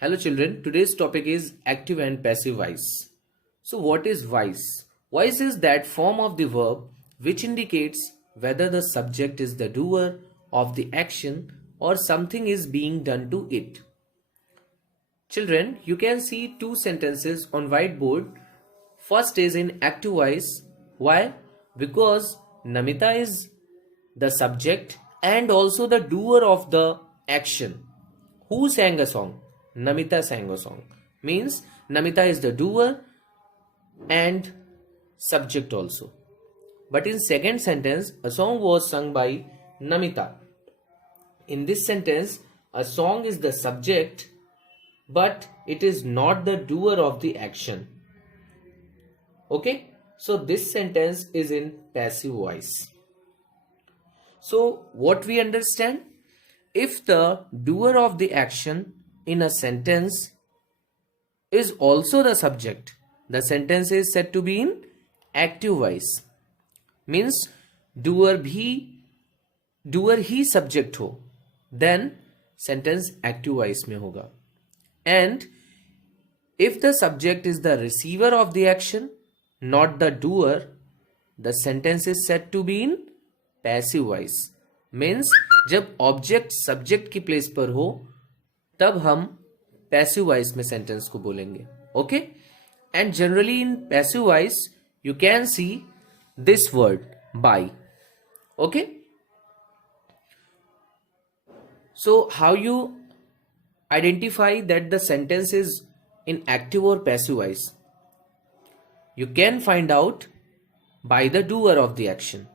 Hello children, today's topic is active and passive voice. So what is voice? Voice is that form of the verb which indicates whether the subject is the doer of the action or something is being done to it. Children, you can see two sentences on whiteboard. First is in active voice. Why? Because Namita is the subject and also the doer of the action. Who sang a song? Namita sang a song. Means Namita is the doer and subject also. But in second sentence, a song was sung by Namita. In this sentence, a song is the subject, but it is not the doer of the action. Okay? So this sentence is in passive voice. So what we understand? If the doer of the action in a sentence is also the subject, the sentence is said to be in active voice. Means doer he subject हो, then sentence active voice में होगा. And if the subject is the receiver of the action, not the doer, the sentence is said to be in passive voice. Means जब object subject की place पर हो तब हम passive voice में sentence को बोलेंगे. Okay, and generally in passive voice you can see this word by. Okay, so how you identify that the sentence is in active और passive voice? You can find out by the doer of the action.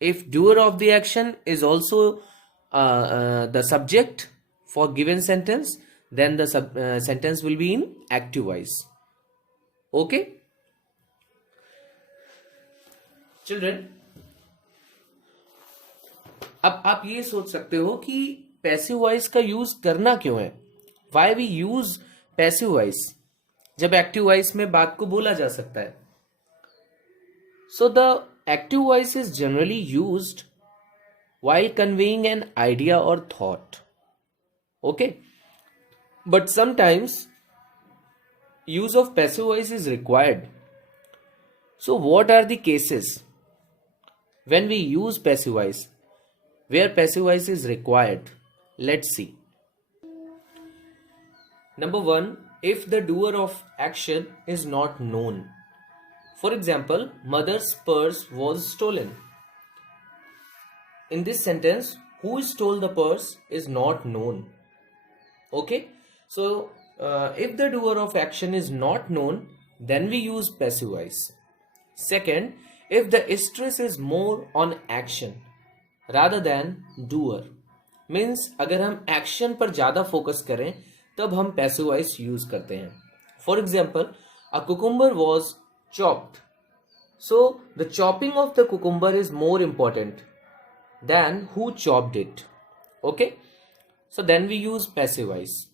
If doer of the action is also the subject for given sentence, then the sentence will be in active voice. Okay? Children, अब आप ये सोच सकते हो कि passive voice का यूज करना क्यों है? Why we use passive voice जब एक्टिव वॉइस में बात को बोला जा सकता है? So the active voice is generally used while conveying an idea or thought. Okay, but sometimes use of passive voice is required. So what are the cases when we use passive voice, where passive voice is required? Let's see. Number one, if the doer of action is not known. For example, mother's purse was stolen. In this sentence, who stole the purse is not known. Okay, so if the doer of action is not known, then we use passive voice. Second, if the stress is more on action rather than doer, means अगर हम action पर ज़्यादा focus करें तब हम passive voice use करते हैं. For example, a cucumber was chopped. So the chopping of the cucumber is more important than who chopped it. Okay, so then we use passive voice.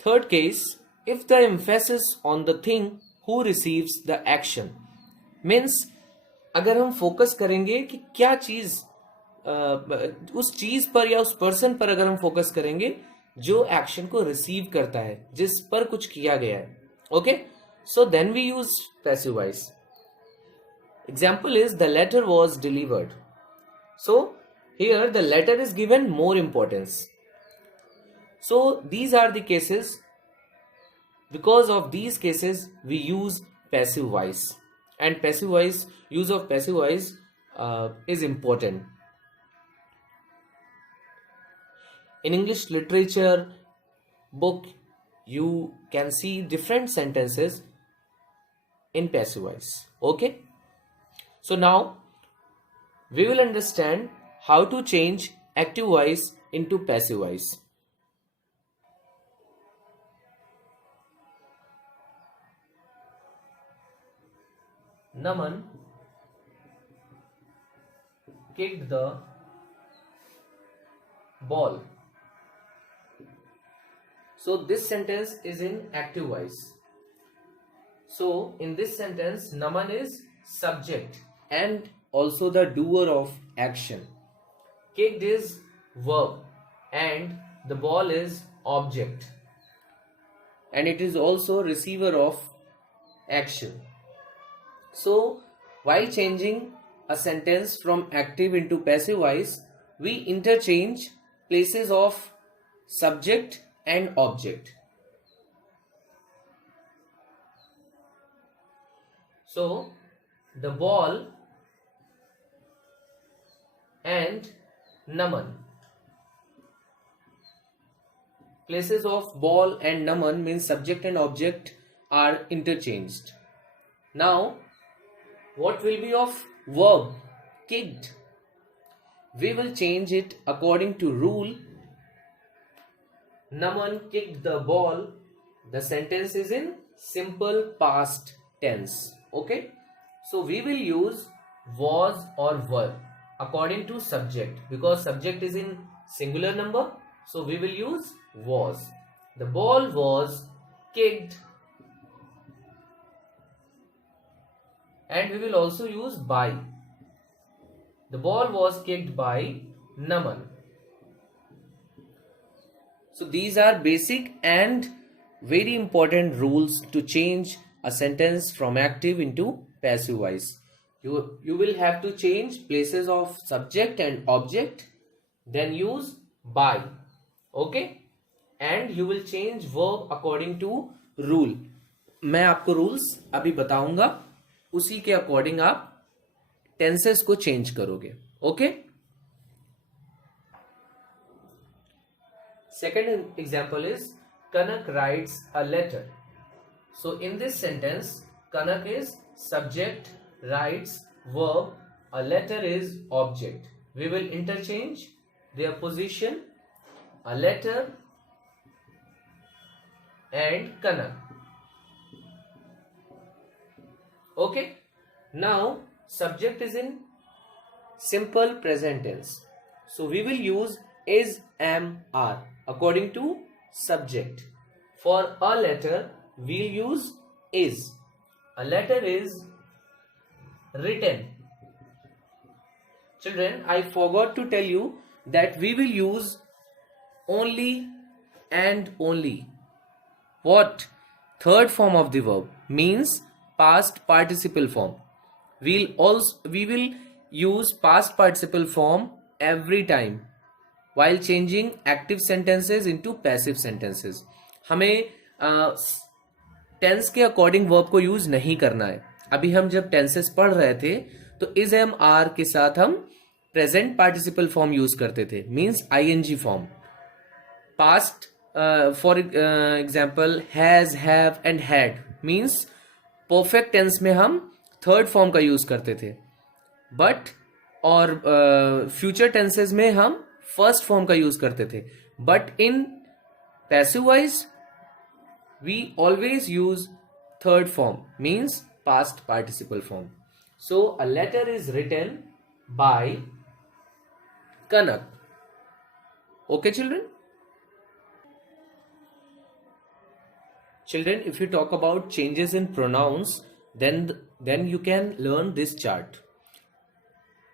Third case, if the emphasis on the thing who receives the action, means अगर हम focus करेंगे कि क्या चीज उस चीज पर या उस पर्सन पर अगर हम फोकस करेंगे जो एक्शन को रिसीव करता है, जिस पर कुछ किया गया है. Okay, so then we use passive voice. Example is the letter was delivered. So here the letter is given more importance. So these are the cases. Because of these cases we use passive voice, and passive voice, use of passive voice is important. In English literature book you can see different sentences in passive voice. Okay, so now we will understand how to change active voice into passive voice. Naman kicked the ball. So this sentence is in active voice. So in this sentence Naman is subject and also the doer of action. Kicked is verb and the ball is object. and it is also receiver of action. So while changing a sentence from active into passive voice, we interchange places of subject and object. So the ball and Naman. Places of ball and Naman means subject and object are interchanged. Now, what will be of verb kicked? We will change it according to rule. Naman kicked the ball. The sentence is in simple past tense. Okay, so we will use was or were according to subject, because subject is in singular number, so we will use was. The ball was kicked, and we will also use by. The ball was kicked by Naman. So these are basic and very important rules to change a sentence from active into passive voice. You will have to change places of subject and object, then use by. Okay, and you will change verb according to rule. मैं आपको rules अभी बताऊंगा, उसी के according आप tenses को change करोगे. Okay, second example is Kanak writes a letter. So in this sentence, Kanak is subject, writes verb, a letter is object. We will interchange their position, a letter and Kanak. Okay, now subject is in simple present tense, so we will use is, am, are according to subject. For a letter, we'll use is. A letter is written. Children, I forgot to tell you that we will use only and only. What? Third form of the verb means past participle form. We will use past participle form every time while changing active sentences into passive sentences. हमें tense के according verb को use नहीं करना है. अभी हम जब tenses पढ़ रहे थे तो इज, एम, आर के साथ हम प्रेजेंट पार्टिसिपल फॉर्म यूज करते थे, means ING form. Past for example has, have and had means perfect tense में हम थर्ड फॉर्म का यूज करते थे, बट और फ्यूचर टेंसेस में हम फर्स्ट फॉर्म का यूज करते थे. But in passive voice we always use third form, means past participle form. So a letter is written by Kanak. Okay children? Children, if you talk about changes in pronouns, then you can learn this chart.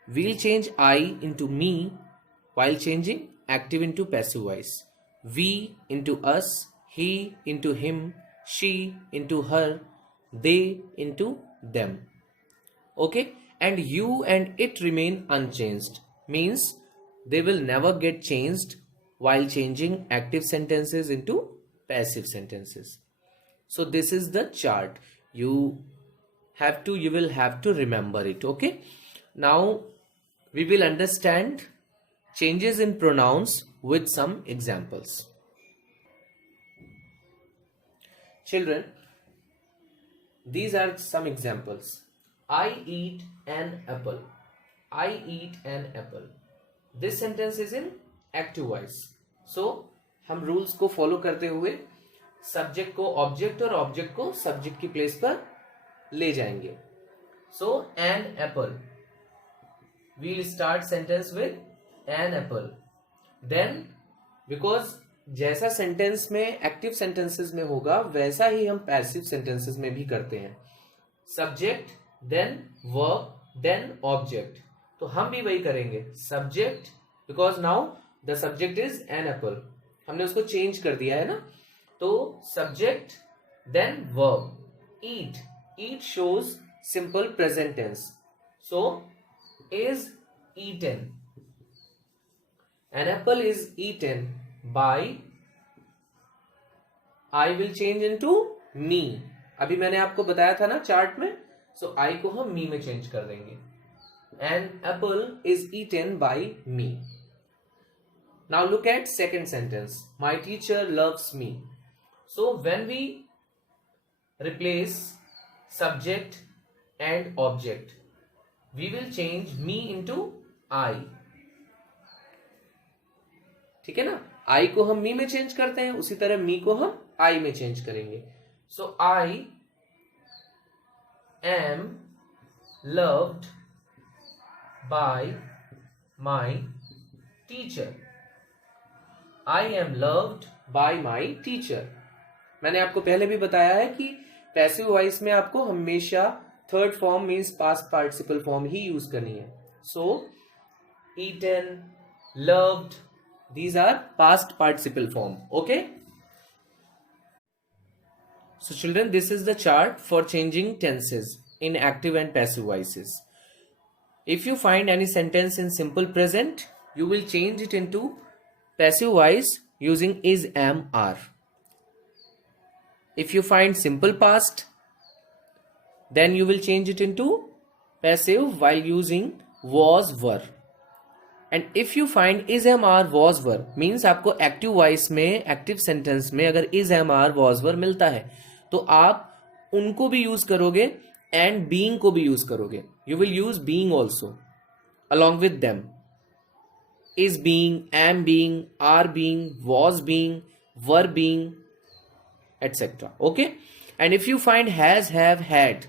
We'll change I into me while changing active into passive voice. We into us, he into him, she into her, they into them. Okay? And you and it remain unchanged. Means they will never get changed while changing active sentences into passive sentences. So this is the chart. You will have to remember it. Okay? Now we will understand changes in pronouns with some examples. Children, these are some examples. I eat an apple. I eat an apple. This sentence is in active voice. So हम rules को follow करते हुए subject को object और object को subject की place पर ले जाएंगे. So an apple, we'll start sentence with an apple. Then because जैसा सेंटेंस में एक्टिव सेंटेंसेस में होगा वैसा ही हम पैसिव सेंटेंसेस में भी करते हैं. Subject, then verb, then object. तो हम भी वही करेंगे. Subject, because now the subject is an apple, हमने उसको चेंज कर दिया है ना. तो subject then verb. Eat. Eat shows simple present tense. So is eaten. An apple is eaten by. I will change into me. अभी मैंने आपको बताया था ना चार्ट में, so I को हम me में चेंज कर देंगे. An apple is eaten by me. Now look at second sentence. My teacher loves me. So when we replace subject and object, we will change me into I. ठीक है ना? I को हम me में change करते हैं, उसी तरह me को हम I में चेंज करेंगे. So I am loved by my teacher. I am loved by my teacher. मैंने आपको पहले भी बताया है कि पैसिव वॉइस में आपको हमेशा third form means past participle form ही यूज करनी है. सो eaten, loved, these are past participle form. Okay, so children, this is the chart for changing tenses in active and passive voices. If you find any sentence in simple present, you will change it into passive voice using is, am, are. If you find simple past, then you will change it into passive while using was, were. And if you find is, am, are, was, were, means आपको active voice में, active sentence में अगर is, am, are, was, were मिलता है, तो आप उनको भी यूज करोगे and being को भी यूज करोगे. You will use being also along with them. Is being, am being, are being, was being, were being, etc. Okay, and if you find has, have, had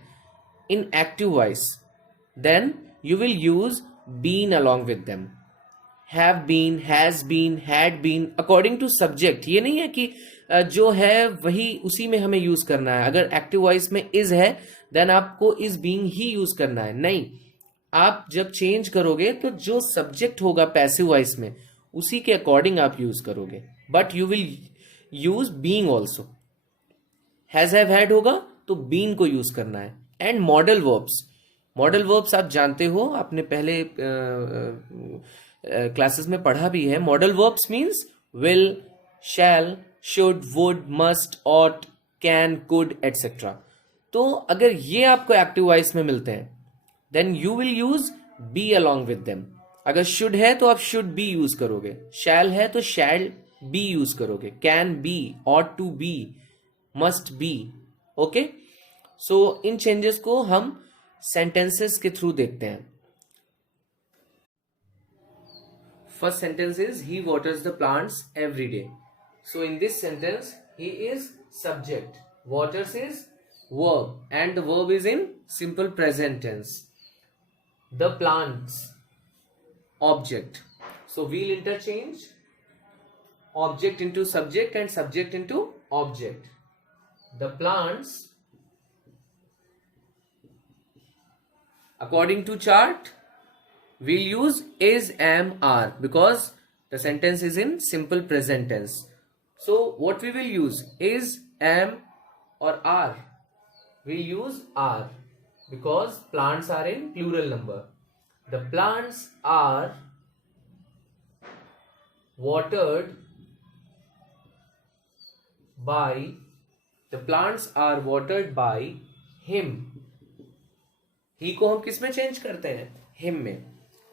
in active voice, then you will use been along with them. Have been, has been, had been according to subject. ये नहीं है कि जो है वही उसी में हमें यूज करना है. अगर एक्टिव वॉइस में इज है देन आपको इज बीइंग ही यूज करना है. नहीं, आप जब चेंज करोगे तो जो सब्जेक्ट होगा पैसिव वॉइस में उसी के अकॉर्डिंग आप यूज करोगे. But you will use being also. Has, have, had होगा तो बीन को यूज करना है. And modal verbs. Modal verbs आप जानते हो, आपने पहले क्लासेस में पढ़ा भी है. Modal verbs means will, shall, should, would, must, ought, can, could, etcetera. तो अगर ये आपको एक्टिव वॉइस में मिलते हैं then you will use be along with them. अगर शुड है तो आप शुड बी यूज करोगे. शैल है तो शैल बी यूज करोगे. Can be, ought to be, must be. Okay, so इन चेंजेस को हम सेंटेंसेस के थ्रू देखते हैं. First sentence is he waters the plants every day. So in this sentence he is subject, waters is verb, and the verb is in simple present tense. The plants, object. So we'll interchange object into subject and subject into object. The plants, according to chart, we'll use is, am, are because the sentence is in simple present tense. So what we will use is, am or are. We'll use are because plants are in plural number. The plants are watered by, the plants are watered by him. ही को हम किस में change करते हैं? him में.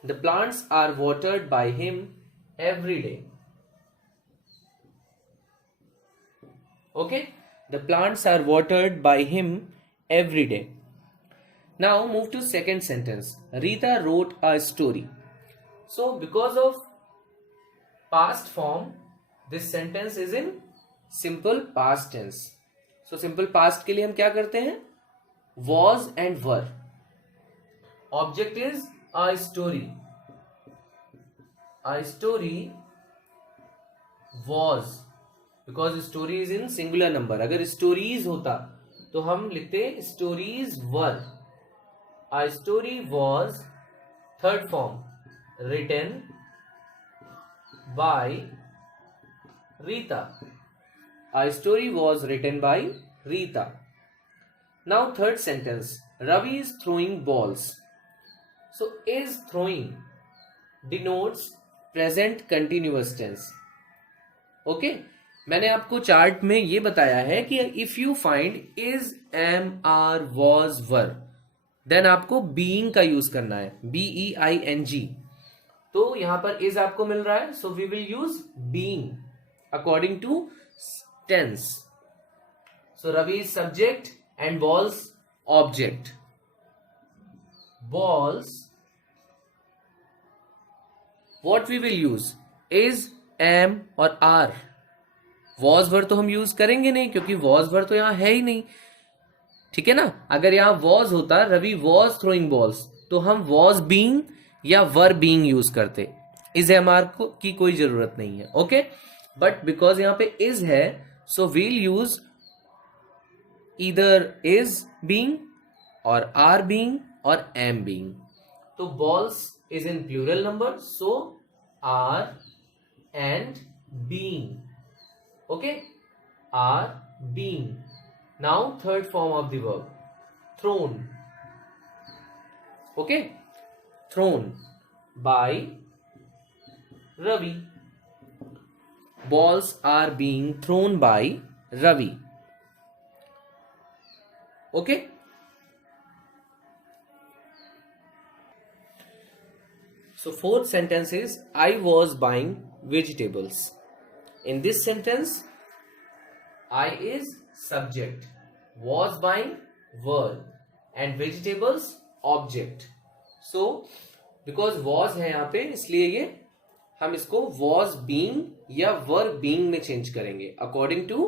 The plants are watered by him every day. Okay, the plants are watered by him every day. Now move to second sentence. Rita wrote a story. So because of past form, this sentence is in simple past tense. So simple past के लिए हम क्या करते हैं? Was and were. Object is a story. A story was, because story is in singular number. अगर stories होता तो हम लिखते stories were. A story was, third form, written by Rita. A story was written by Rita. Now third sentence. Ravi is throwing balls. So is throwing denotes present continuous tense. ओके मैंने आपको चार्ट में ये बताया है कि if you find is, am, are, was, were, then आपको बीइंग का यूज करना है, BEING. तो यहां पर इज आपको मिल रहा है, so we will use being according to tense. So Ravi is subject and balls object. Balls what we will use, is, am और आर. वॉज वर तो हम यूज करेंगे नहीं क्योंकि वॉज वर तो यहां है ही नहीं. ठीक है ना. अगर यहां वॉज होता, रवि वॉज थ्रोइंग बॉल्स, तो हम वॉज बीइंग या वर बीइंग यूज करते. इज एम आर की कोई जरूरत नहीं है. ओके बट बिकॉज यहां पे इज है, so we'll use either is being और आर बीइंग और एम बीइंग. तो balls is in plural number, so are and being. Okay, are being. Now third form of the verb, thrown. Okay, thrown by Ravi. Balls are being thrown by Ravi. Okay. So fourth sentence is I was buying vegetables. In this sentence, I is subject, was buying verb, and vegetables object. So because was है यहाँ पे, इसलिए ये हम इसको was being या were being में change करेंगे according to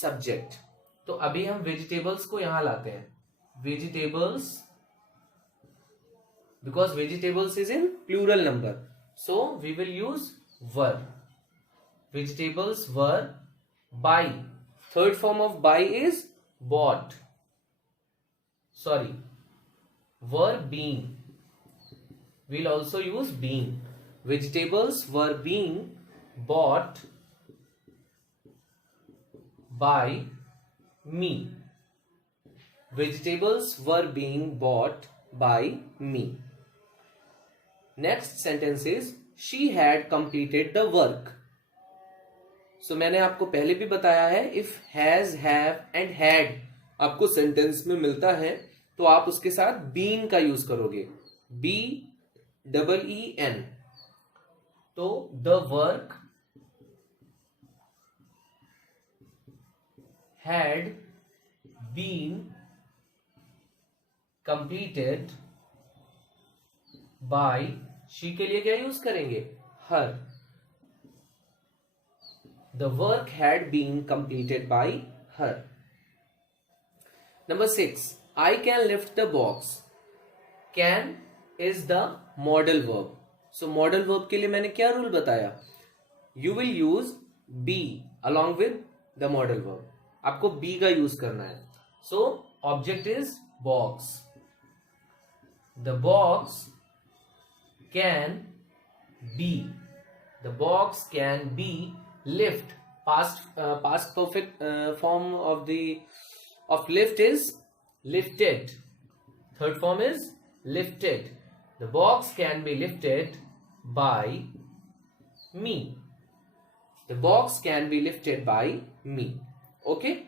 subject. तो अभी हम vegetables को यहाँ लाते हैं. Vegetables, because vegetables is in plural number, so we will use were. Vegetables were buy. Third form of buy is bought. Sorry, were being. We'll also use being. Vegetables were being bought by me. Vegetables were being bought by me. Next sentence is she had completed the work. So मैंने आपको पहले भी बताया है, if has, have and had आपको sentence में मिलता है तो आप उसके साथ been का यूज करोगे, BEEN. तो the work had been completed by, she के लिए क्या यूज करेंगे, her. The work had been completed by her. Number 6, I can lift the box. Can is the modal verb. So modal verb के लिए मैंने क्या rule बताया, you will use be along with the modal verb. आपको be का यूज करना है. So object is box. The box can be. The box can be lift. Past perfect form of lift is lifted. Third form is lifted. The box can be lifted by me. The box can be lifted by me. Okay.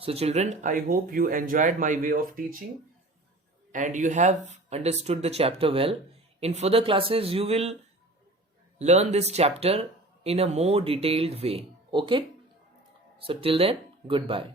So children, I hope you enjoyed my way of teaching and you have understood the chapter well. In further classes, you will learn this chapter in a more detailed way. Okay. So till then, goodbye.